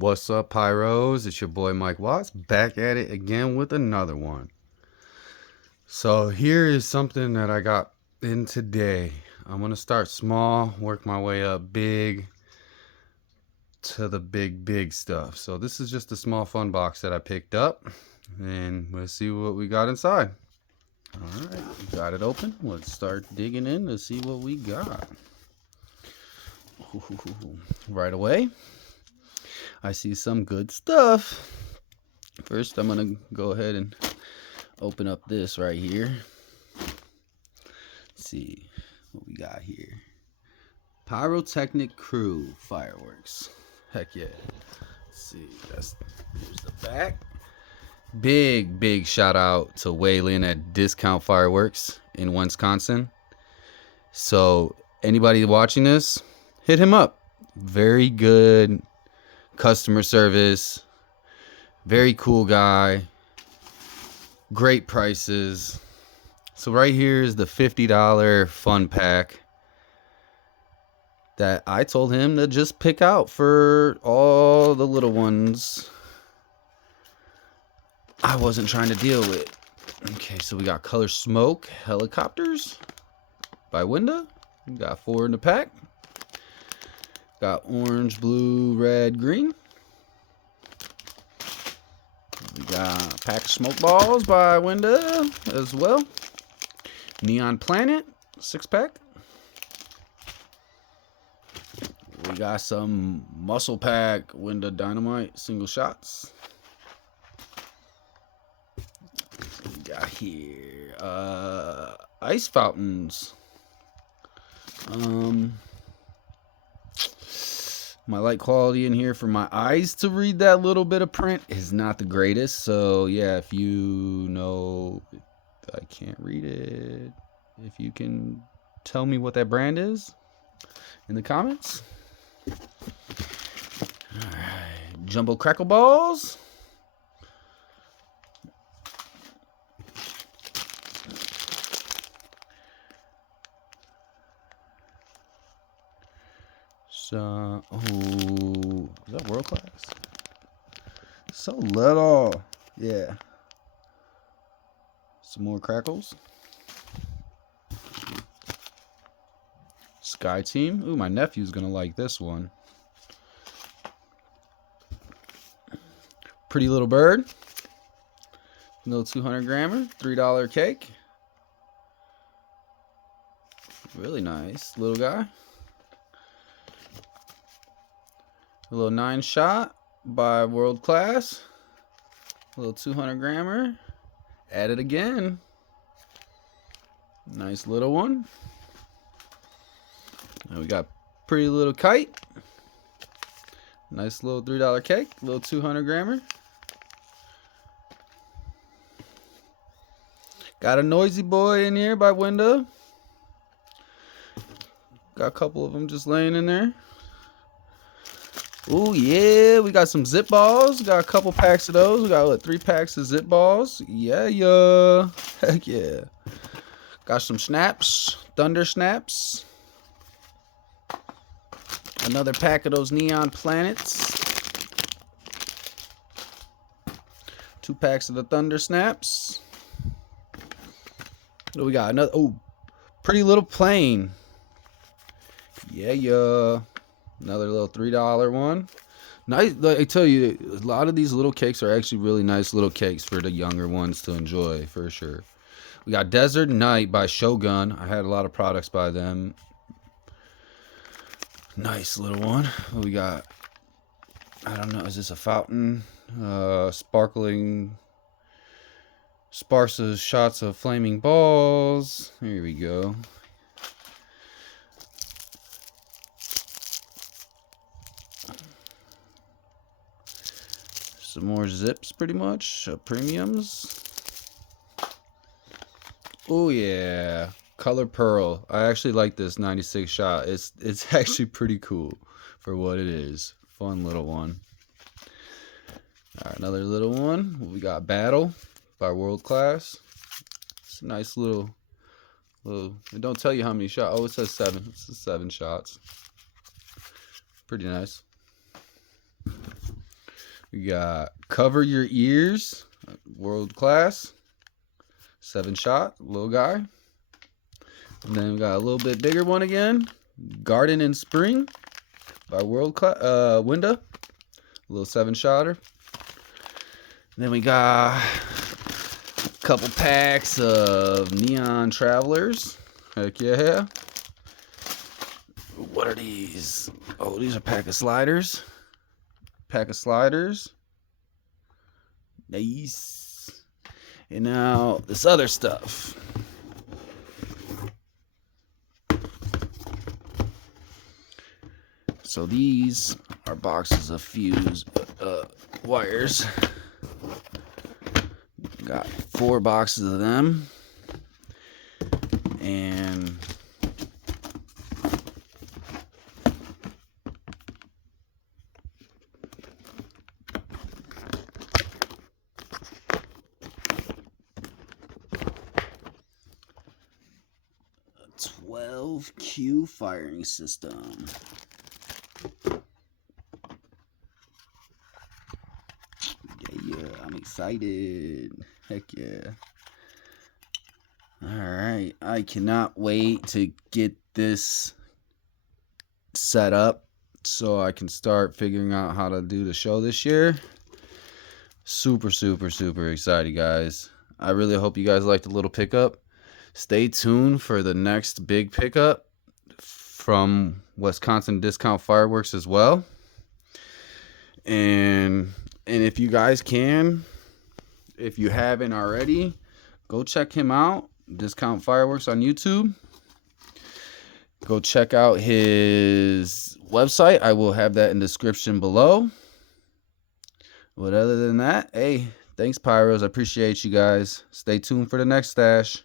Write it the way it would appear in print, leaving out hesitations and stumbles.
What's up, Pyros? It's your boy Mike Watts back at it again with another one. So here is something that I got in today. I'm gonna start small, work my way up big to the big stuff. So this is just a small fun box that I picked up, and we'll see what we got inside. All right, got it open. Let's start digging in to see what we got. Right away, I see some good stuff. First, I'm gonna go ahead and open up this right here. Let's see what we got here. Pyrotechnic Crew fireworks. Heck yeah. Let's see. Here's the back. Big shout out to Waylon at Discount Fireworks in Wisconsin. So anybody watching this, hit him up. Very good customer service. Very cool guy. Great prices. So right here is the $50 fun pack that I told him to just pick out for all the little ones I wasn't trying to deal with. Okay, so we got Color Smoke Helicopters by Winda. We got 4 in the pack. Got orange, blue, red, green. We got a pack of Smoke Balls by Winda as well. Neon Planet 6-pack. We got some Muscle Pack Winda Dynamite single shots. What we got here? Ice fountains. My light quality in here for my eyes to read that little bit of print is not the greatest. So yeah, if you know I can't read it, if you can tell me what that brand is in the comments. Alright, Jumbo Crackle Balls. So, oh, is that World Class? So little. Yeah. Some more crackles. Sky Team. Ooh, my nephew's gonna like this one. Pretty Little Bird. Little 200 grammer. $3 cake. Really nice little guy. A little 9 shot by World Class. A little 200 grammer. At it again. Nice little one. And we got Pretty Little Kite. Nice little $3 cake. Little 200 grammer. Got a Noisy Boy in here by Winda. Got a couple of them just laying in there. Oh yeah, we got some zip balls. We got a couple packs of those. We got what, 3 packs of zip balls. Yeah. Heck yeah. Got some snaps, thunder snaps. Another pack of those neon planets. 2 packs of the thunder snaps. What do we got? Another Pretty Little Plane. Yeah. Another little $3 one. Nice. Like I tell you, a lot of these little cakes are actually really nice little cakes for the younger ones to enjoy, for sure. We got Desert Night by Shogun. I had a lot of products by them. Nice little one. What we got? I don't know. Is this a fountain? Sparkling sparse shots of flaming balls. Here we go. Some more zips, pretty much. Premiums. Oh yeah, Color Pearl. I actually like this 96 shot. It's actually pretty cool for what it is. Fun little one. All right, another little one. We got Battle by World Class. It's a nice little. It don't tell you how many shots. Oh, it says 7. It's 7 shots. Pretty nice. We got Cover Your Ears, world class, 7-shot, little guy. And then we got a little bit bigger one again, Garden in Spring by World Class Winda, a little 7-shotter. Then we got a couple packs of Neon Travelers. Heck yeah. What are these? Oh, these are a pack of sliders. Nice. And now this other stuff. So these are boxes of fuse wires. Got 4 boxes of them. And a 12Q firing system. Yeah, I'm excited. Heck yeah. Alright, I cannot wait to get this set up so I can start figuring out how to do the show this year. Super excited, guys. I really hope you guys liked the little pickup. Stay tuned for the next big pickup from Wisconsin Discount Fireworks as well. And if you guys can, if you haven't already, go check him out. Discount Fireworks on YouTube. Go check out his website. I will have that in the description below. But other than that, hey, thanks, Pyros. I appreciate you guys. Stay tuned for the next stash.